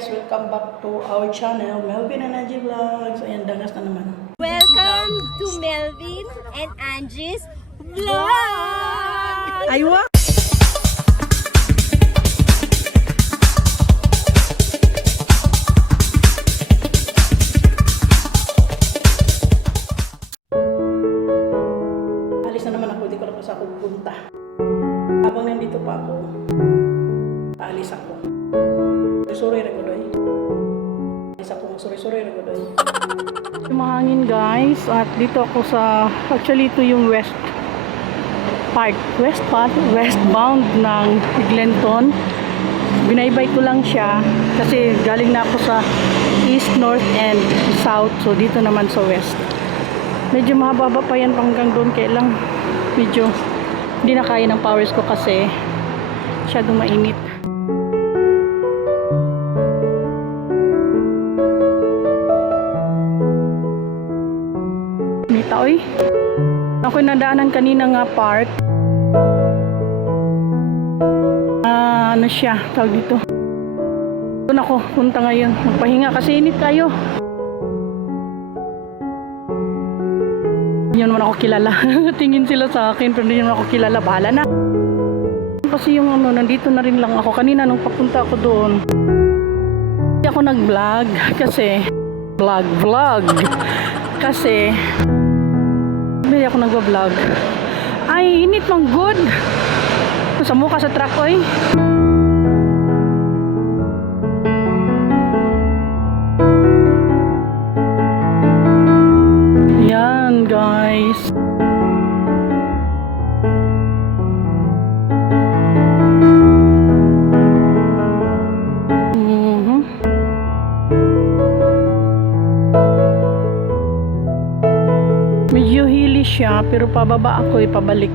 guys, welcome back to our channel, Melvin and Angie Vlogs. Ayan, dagas na naman. Welcome to Melvin and Angie's Vlog! Aywa! Alis na naman ako, di ko na sa pupunta. Habang nandito pa ako, alis ako. Sorry, rekodoy. Alis ako, sorry, rekodoy. Mahangin guys, at dito ako sa, actually ito yung westbound ng Eglinton. Binaybay ko lang siya kasi galing na ako sa east, north, and south. So dito naman sa west. Medyo mahaba pa yan hanggang doon, kaya lang medyo hindi na kaya ng powers ko kasi masyadong mainit. Oy. Ako nadaanan kanina nga park. Ano siya, tawag dito. Doon ako punta ngayon. Magpahinga kasi init kayo. Hindi naman ako kilala. Tingin sila sa akin pero hindi naman ako kilala. Bahala na. Kasi yung nandito na rin lang ako. Kanina nung papunta ako doon. Hindi ako nag-vlog kasi vlog. Kasi hindi ako nagwa-vlog. Ay, init mang good. Sa mukha sa truck, oy. Yan, guys. Medyo hilly siya, pero pababa ako pabalik.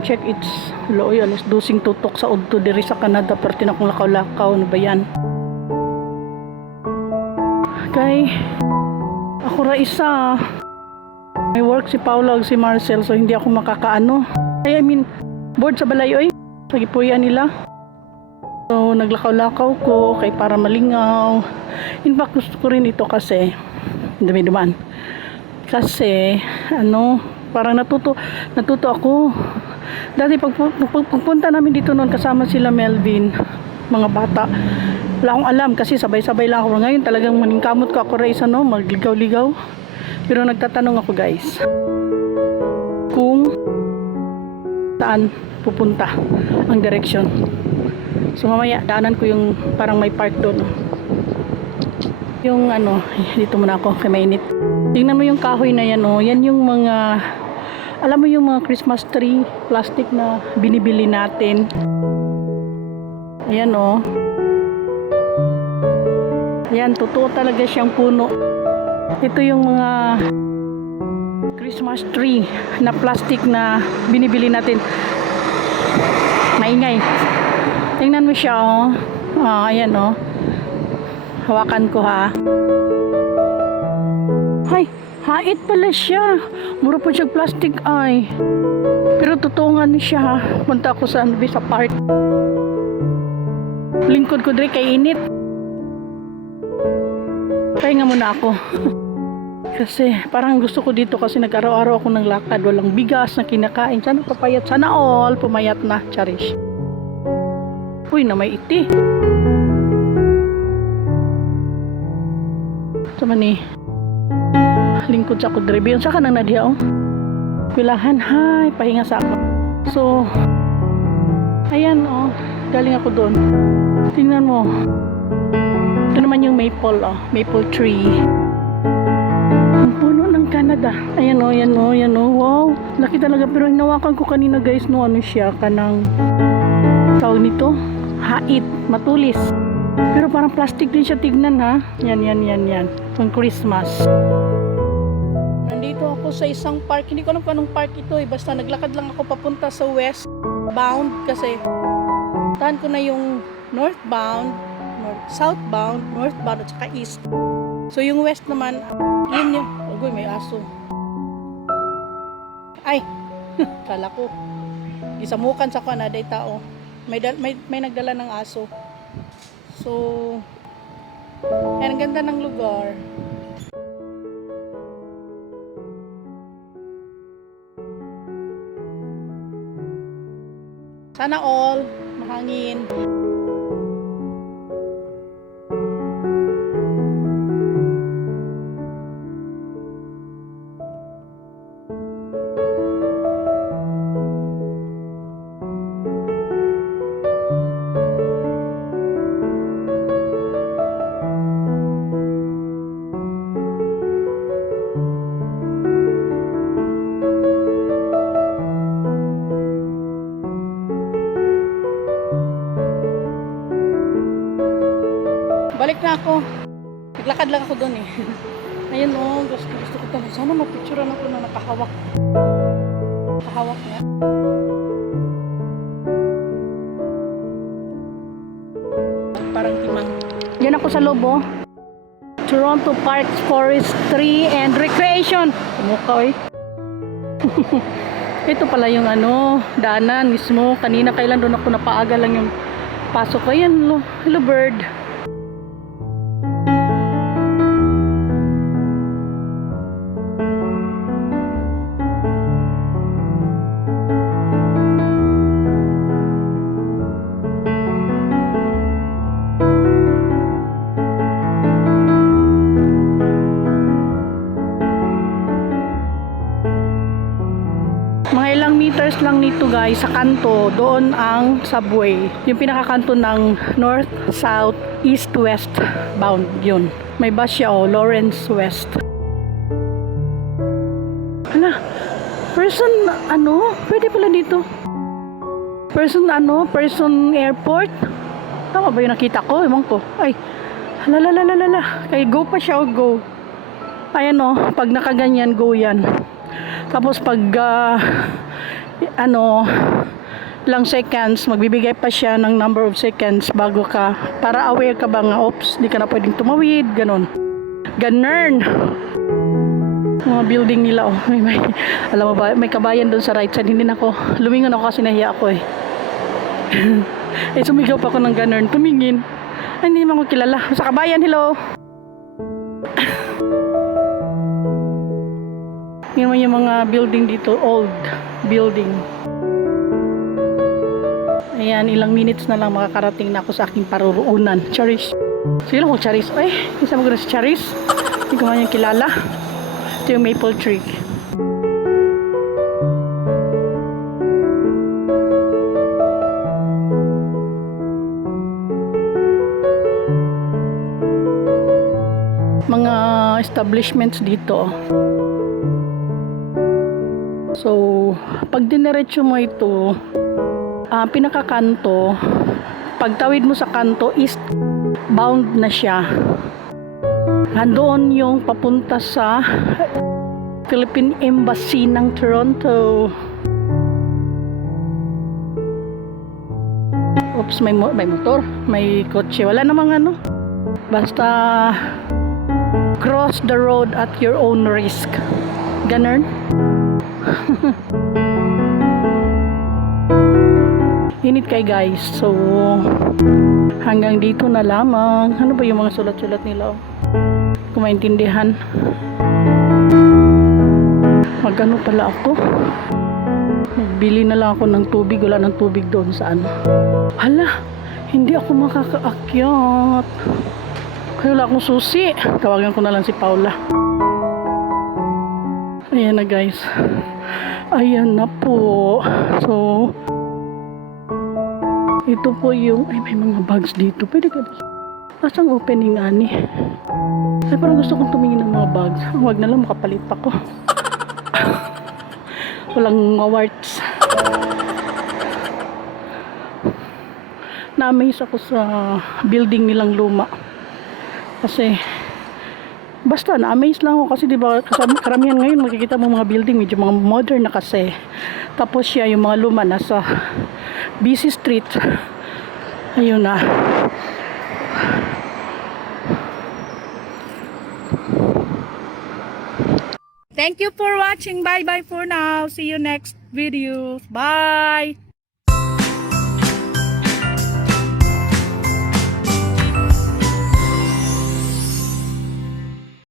Check it's low, alas dosing tutok sa udto diri sa Canada, pero tinakong lakaw-lakaw na ba yan? Okay, ako ra isa. May work si Paula ug si Marcel, so hindi ako makakaano. I mean, board sa balay oy. Sa gipuyan nila. So naglakaw-lakaw ko kay para malingaw. In fact, gusto ko rin ito kasi dumi-duman. Kasi parang natuto ako. Dati pagpunta namin dito noon kasama sila Melvin, mga bata. Wala akong alam kasi sabay-sabay lang ako. Ngayon talagang maningkamot ko ako rin magligaw-ligaw. Pero nagtatanong ako guys, kung saan pupunta ang direction. So mamaya daanan ko yung parang may park doon. Yung dito muna ako kay mainit. Tingnan mo yung kahoy na yan, yan yung mga, alam mo yung mga Christmas tree, plastic na binibili natin. Ayan ayan, totoo talaga siyang puno. Ito yung mga Christmas tree na plastic na binibili natin. Maingay. Tingnan mo siya ayan hawakan ko ha. Ay, hait pala siya. Mura pa siya plastic ay. Pero totoo nga siya ha. Punta ako sa sa park. Lingkod ko dre kay init. Kaya nga muna ako. Kasi parang gusto ko dito kasi nag-araw-araw ako ng lakad. Walang bigas na kinakain. Sana papayat. Sana all pumayat na. Cherish. Uy, na may iti. Sama ni lingkod sa kudrebi yun saka nang nadiya pilahan, hay pahinga sa ako. So ayan galing ako doon. Tingnan mo, ito naman yung maple tree, ang puno ng Canada. Ayan wow, laki talaga. Pero hinawakan ko kanina guys siya kanang tawag nito, hait, matulis. Pero parang plastic din siya, tignan ha. Yan pang Christmas. Nandito ako sa isang park. Hindi ko alam kung anong park ito basta naglakad lang ako papunta sa westbound kasi tahan ko na yung southbound, northbound at saka east. So yung west naman, yun yung may aso. Ay, kala ko gisamukan sa kanaday tao. May nagdala ng aso. So, ang ganda ng lugar. Sana all mahangin. Balik na ako. Naglakad lang ako doon eh. Ayun oh, gusto ko talaga. Sana mapicturean ako na nakahawak. Nakahawak niya. Parang timang. Yan ako sa Lobo. Toronto Parks Forestry and Recreation. Mukha eh. Ito pala yung ano, daanan mismo. Kanina kailan doon ako napaaga lang yung pasok ko. Ayan, hello bird. Mga ilang meters lang nito guys, sa kanto, doon ang subway. Yung pinakakanto ng north, south, east, west bound, yun. May bus siya Lawrence West. Hala, person pwede pala dito. Person airport. Tama ba yung nakita ko? Ewan ko. Ay, hala, kay go pa siya go. Ayan pag nakaganyan, go yan. Tapos pag lang seconds, magbibigay pa siya ng number of seconds bago ka, para aware ka ba nga, oops, di ka na pwedeng tumawid, ganun. Mga building nila alam mo ba, may kabayan doon sa right side. Hindi na ako, lumingon ako kasi nahiya ako eh. Sumigaw pa ako ng ganun, tumingin. Ay, hindi naman ko kilala. Sa kabayan, hello. Yun naman yung mga building dito, old building. Ayan, ilang minutes na lang makakarating na ako sa aking paruroonan. Charis. Sige lang kung Charis. Ay, isa mo gano'n si Charis. Hindi ko man yung kilala. Ito yung maple tree. Mga establishments dito. So, pag diniretso mo ito, pinakakanto, pagtawid mo sa kanto, east bound na siya. Andoon yung papunta sa Philippine Embassy ng Toronto. Oops, may motor, may kotse, wala namang basta cross the road at your own risk. Ganun. Init kay guys, so hanggang dito na lamang. Ano ba yung mga sulat-sulat nila? Kung maintindihan. Magano pala ako? Nagbili na lang ako ng tubig. Wala ng tubig doon sa Hala, hindi ako makakaakyat. Kaya wala akong susi. Tawagan ko na lang si Paula. Ayan na guys. Ayan na po. So, ito po yung, ay may mga bags dito. Pwede ka dito. Asang opening ani? Ay parang gusto kong tumingin ng mga bags. Huwag na lang, makapalit pa ko. Walang awards. Na-amaze ako sa building nilang luma. Kasi, basta na-amaze lang ako kasi diba karamihan ngayon makikita mo mga building medyo mga modern na kasi. Tapos siya yung mga luma nasa busy street. Ayun na. Thank you for watching. Bye bye for now. See you next video. Bye.